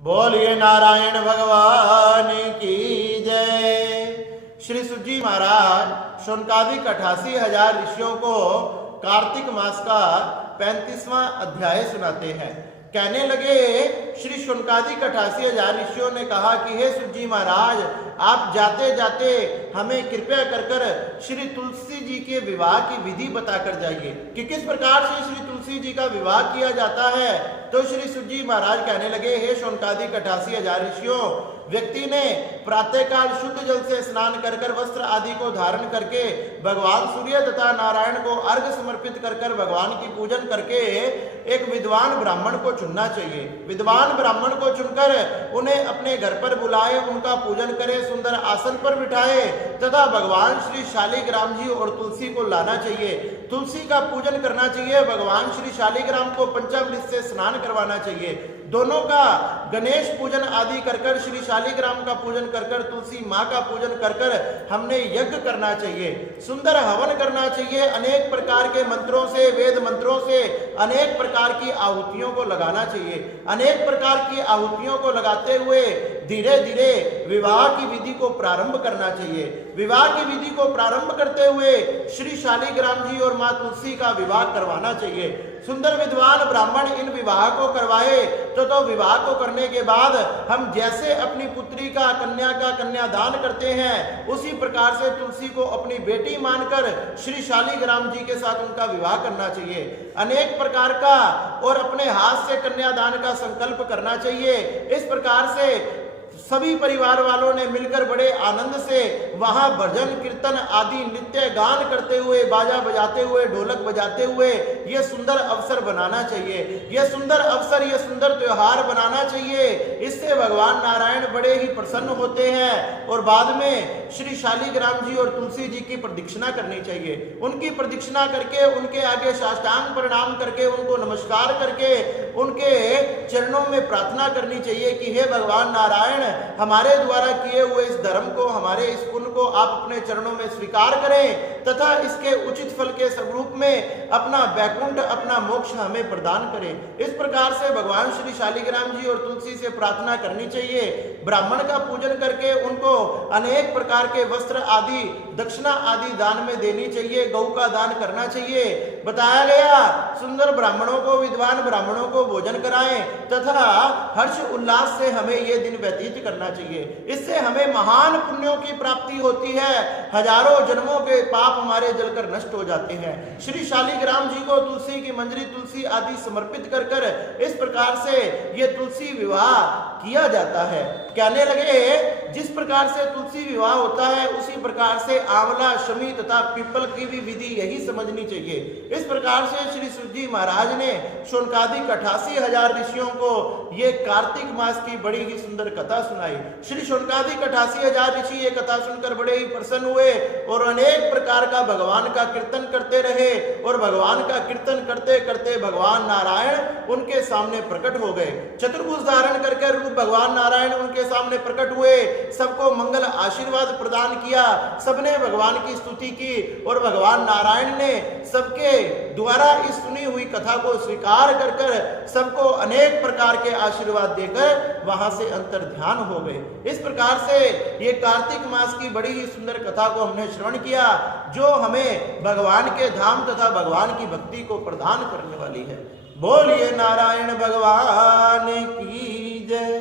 बोलिए नारायण भगवान की जय। श्री सुजी महाराज शौनकादिक 88,000 ऋषियों को कार्तिक मास का 35वां अध्याय सुनाते हैं। कहने लगे, श्री शौनकादिक 88,000 ऋषियों ने कहा कि हे सुजी महाराज, आप जाते जाते हमें कृपया कर कर श्री तुलसी जी के विवाह की विधि बताकर जाइए कि किस प्रकार से श्री तुलसी जी का विवाह किया जाता है। तो श्री सुजी महाराज कहने लगे, हे शौनकादिक 88,000 ऋषियों, व्यक्ति ने प्रातःकाल शुद्ध जल से स्नान कर कर वस्त्र आदि को धारण करके भगवान सूर्य तथा नारायण को अर्घ समर्पित कर कर भगवान की पूजन करके एक विद्वान ब्राह्मण को चुनना चाहिए। विद्वान ब्राह्मण को चुनकर उन्हें अपने घर पर बुलाए, उनका पूजन करे, सुंदर आसन पर बिठाए तथा भगवान श्री शालिग्राम जी और तुलसी को लाना चाहिए। तुलसी का पूजन करना चाहिए। भगवान श्री शालिग्राम को पंचामृत से स्नान करवाना चाहिए। दोनों का गणेश पूजन आदि कर कर, श्री शालिग्राम का पूजन कर कर, तुलसी माँ का पूजन कर कर हमने यज्ञ करना चाहिए, सुंदर हवन करना चाहिए। अनेक प्रकार के मंत्रों से, वेद मंत्रों से अनेक प्रकार की आहुतियों को लगाना चाहिए। अनेक प्रकार की आहुतियों को लगाते हुए धीरे धीरे विवाह की विधि को प्रारंभ करना चाहिए। विवाह की विधि को प्रारंभ करते हुए श्री शालिग्राम जी और माँ तुलसी का विवाह करवाना चाहिए। सुंदर विद्वान ब्राह्मण इन विवाह को करवाए तो विवाह को करने के बाद हम जैसे अपनी पुत्री का, कन्या का कन्यादान करते हैं, उसी प्रकार से तुलसी को अपनी बेटी मानकर श्री शालिग्राम जी के साथ उनका विवाह करना चाहिए। अनेक प्रकार का और अपने हाथ से कन्यादान का संकल्प करना चाहिए। इस प्रकार से सभी परिवार वालों ने मिलकर बड़े आनंद से वहां भजन कीर्तन आदि नित्य गान करते हुए, बाजा बजाते हुए, ढोलक बजाते हुए यह सुंदर अवसर बनाना चाहिए। यह सुंदर अवसर, यह सुंदर त्योहार बनाना चाहिए। इससे भगवान नारायण बड़े ही प्रसन्न होते हैं और बाद में श्री शालिग्राम जी और तुलसी जी की प्रदक्षिणा करनी चाहिए। उनकी प्रदक्षिणा करके, उनके आगे साष्टांग प्रणाम करके, उनको नमस्कार करके उनके चरणों में प्रार्थना करनी चाहिए कि हे भगवान नारायण, हमारे द्वारा किए हुए इस धर्म को, हमारे इस पुण्य को आप अपने चरणों में स्वीकार करें तथा इसके उचित फल के स्वरूप में अपना वैकुंठ, अपना मोक्ष हमें प्रदान करें। इस प्रकार से भगवान श्री शालिग्राम जी और तुलसी से प्रार्थना करनी चाहिए। ब्राह्मण का पूजन करके उनको अनेक प्रकार के वस्त्र आदि, दक्षिणा आदि दान में देनी चाहिए। गौ का दान करना चाहिए। बताया गया, सुंदर ब्राह्मणों को, विद्वान ब्राह्मणों को भोजन कराएं तथा हर्ष उल्लास से हमें ये दिन व्यतीत करना चाहिए। इससे हमें महान पुण्यों की प्राप्ति होती है। हजारों जन्मों के पाप हमारे जलकर नष्ट हो जाते हैं। श्री शालिग्राम जी को तुलसी की मंजरी, तुलसी आदि समर्पित कर कर इस प्रकार से ये तुलसी विवाह किया जाता है। कहने लगे, जिस प्रकार से तुलसी विवाह होता है उसी प्रकार से आंवला, शमी तथा पीपल की भी विधि यही समझनी चाहिए। इस प्रकार से श्री सुजी महाराज ने शौनकादिक 88,000 ऋषियों को ये कार्तिक मास की बड़ी ही सुंदर कथा सुनाई। श्री शौनकादिक 88,000 ऋषि ये कथा सुनकर बड़े ही प्रसन्न हुए और अनेक प्रकार का भगवान का कीर्तन करते रहे और भगवान का कीर्तन करते करते भगवान नारायण उनके सामने प्रकट हो गए। चतुर्भुज धारण करके रूप भगवान नारायण उनके सामने प्रकट हुए, सबको मंगल आशीर्वाद प्रदान किया, सबने भगवान की स्तुति की और भगवान नारायण ने सबके द्वारा इस सुनी हुई कथा को स्वीकार कर कर सबको अनेक प्रकार के आशीर्वाद देकर वहां से अंतर ध्यान हो गए। इस प्रकार से ये कार्तिक मास की बड़ी ही सुंदर कथा को हमने श्रवण किया, जो हमें भगवान के धाम तथा भगवान की भक्ति को प्रदान करने वाली है। बोलिए नारायण भगवान की जय।